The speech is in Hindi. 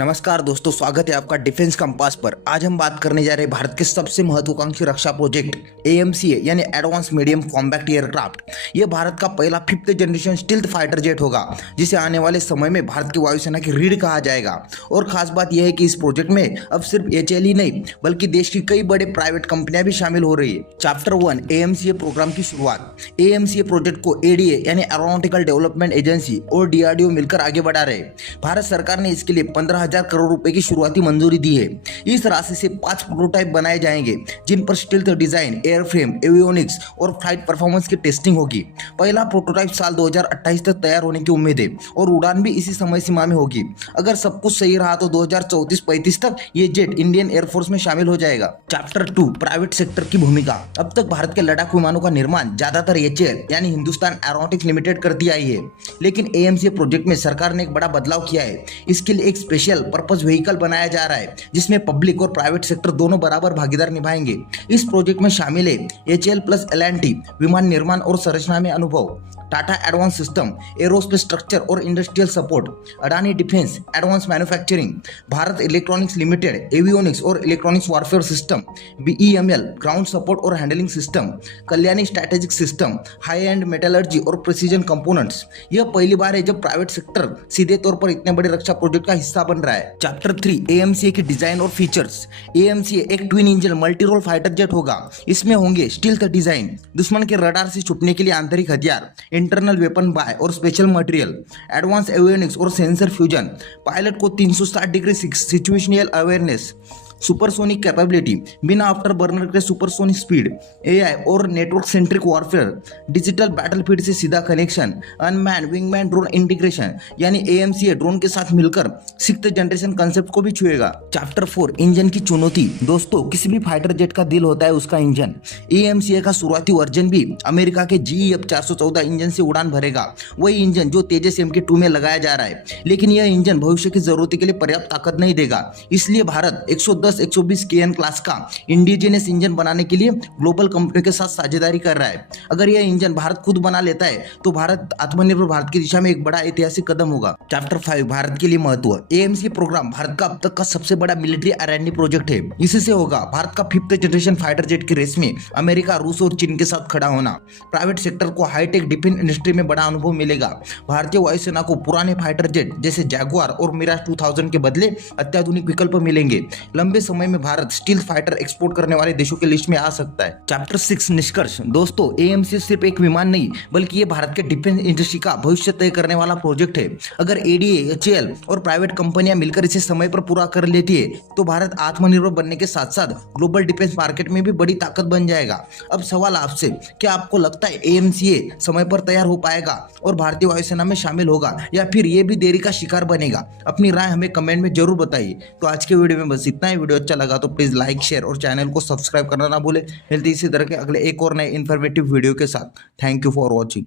नमस्कार दोस्तों, स्वागत है आपका डिफेंस कंपास पर। आज हम बात करने जा रहे हैं भारत के सबसे महत्वाकांक्षी रक्षा प्रोजेक्ट एएमसीए यानी एडवांस मीडियम कॉम्बैट एयरक्राफ्ट। यह भारत का पहला 5th generation stealth fighter jet होगा जिसे आने वाले समय में भारत की वायुसेना की रीढ़ कहा जाएगा। और खास बात यह है कि इस प्रोजेक्ट में अब सिर्फ एचएएल ही नहीं बल्कि देश की कई बड़े प्राइवेट कंपनियां भी शामिल हो रही है। चैप्टर 1 एएमसीए प्रोग्राम की शुरुआत। एएमसीए प्रोजेक्ट को एडीए यानी एरोनॉटिकल डेवलपमेंट एजेंसी और डीआरडीओ मिलकर आगे बढ़ा रहे। भारत सरकार ने इसके लिए 15,000 करोड़ रुपए की शुरुआती मंजूरी दी है। इस राशि से 5 प्रोटोटाइप बनाए जाएंगे जिन पर स्टील्थ डिजाइन, एयरफ्रेम, एवियोनिक्स और फ्लाइट परफॉर्मेंस की टेस्टिंग होगी। पहला प्रोटोटाइप साल 2028 तक तैयार होने की उम्मीद है और उड़ान भी इसी समय सीमा में होगी। अगर सब कुछ सही रहा तो 2034-35 तक ये जेट इंडियन एयरफोर्स में शामिल हो जाएगा। चैप्टर 2 प्राइवेट सेक्टर की भूमिका। अब तक भारत के लड़ाकू विमानों का निर्माण ज्यादातर एचएएल यानी हिंदुस्तान एरोनॉटिक्स लिमिटेड करती आई है, लेकिन एएमसीए प्रोजेक्ट में सरकार ने एक बड़ा बदलाव किया है। इसके लिए एक स्पेशल पर्पस व्हीकल बनाया जा रहा है जिसमें पब्लिक और प्राइवेट सेक्टर दोनों बराबर भागीदार निभाएंगे। इस प्रोजेक्ट में शामिल है एचएएल प्लस एल&टी विमान निर्माण और संरचना में अनुभव, Tata advance system, aerospace structure और industrial support, Adani defence advance manufacturing, Bharat electronics limited avionics और electronics warfare system, BEML ground support और handling system, Kalyani strategic system, high end metallurgy और प्रिसीजन कंपोनेंट्स। यह पहली बार है जब प्राइवेट सेक्टर सीधे तौर पर इतने बड़े रक्षा प्रोजेक्ट का हिस्सा बन रहा है। चैप्टर 3 एएमसीए की डिजाइन और फीचर्स। एएमसीए एक twin engine multi role fighter jet होगा। इसमें होंगे स्टील्थ डिजाइन, दुश्मन के रडार से छुपने के लिए आंतरिक हथियार, इंटरनल वेपन बाय और स्पेशल मटेरियल, एडवांस एवियोनिक्स और सेंसर फ्यूजन, पायलट को 360 degree situational awareness, supersonic capability, बिना आफ्टर बर्नर के सुपरसोनिक स्पीड, एआई और network centric warfare, digital battlefield से सीधा connection, unmanned wingman drone integration यानी एएमसीए ड्रोन के साथ मिलकर 6th जनरेशन कंसेप्ट को भी छुएगा। चैप्टर 4 इंजन की चुनौती। दोस्तों, किसी भी फाइटर जेट का दिल होता है उसका इंजन। एएमसीए का शुरुआती वर्जन भी अमेरिका के GEF 414 इंजन से उड़ान भरेगा, वही इंजन जो तेजस MK2 में लगाया जा रहा है। लेकिन यह इंजन भविष्य की जरूरत के लिए पर्याप्त ताकत नहीं देगा, इसलिए भारत 110-120 KN क्लास का इंडिजिनस इंजन बनाने के लिए ग्लोबल कंपनी के साथ साझेदारी कर रहा है। अगर यह इंजन भारत खुद बना लेता है तो भारत आत्मनिर्भर भारत की दिशा में एक बड़ा ऐतिहासिक कदम होगा। चैप्टर 5 भारत के लिए महत्व। एएमसीए प्रोग्राम भारत का अब तक का सबसे बड़ा मिलिट्री R&D प्रोजेक्ट है। इससे होगा भारत का 5th जनरेशन फाइटर जेट की रेस में अमेरिका, रूस और चीन के साथ खड़ा होना। प्राइवेट सेक्टर को हाईटेक डिफेंस इंडस्ट्री में बड़ा अनुभव मिलेगा। भारतीय वायुसेना को पुराने फाइटर जेट जैसे जैगुआर और मिराज 2000 के बदले अत्याधुनिक विकल्प मिलेंगे। लंबे समय में भारत स्टील्थ फाइटर एक्सपोर्ट करने वाले देशों की लिस्ट में आ सकता है। चैप्टर 6 निष्कर्ष। दोस्तों, एएमसीए सिर्फ एक विमान नहीं बल्कि ये भारत के डिफेंस इंडस्ट्री का भविष्य तय करने वाला प्रोजेक्ट है। अगर एडीए, एचएएल और प्राइवेट कंपनियां मिलकर इसे समय पर पूरा कर लेती है तो भारत आत्मनिर्भर बनने के साथ साथ ग्लोबल डिफेंस मार्केट में भी बड़ी ताकत बन जाएगा। अब सवाल आपसे, क्या आपको लगता है एएमसीए समय पर तैयार हो पाएगा और भारतीय वायुसेना में शामिल होगा या फिर ये भी देरी का शिकार बनेगा? अपनी राय हमें कमेंट में जरूर बताइए। तो आज के वीडियो में बस इतना ही। वीडियो अच्छा लगा तो प्लीज लाइक, शेयर और चैनल को सब्सक्राइब करना ना भूले। मिलते इसी तरह के अगले एक और नए इन्फॉर्मेटिव वीडियो के साथ। Thank you for watching.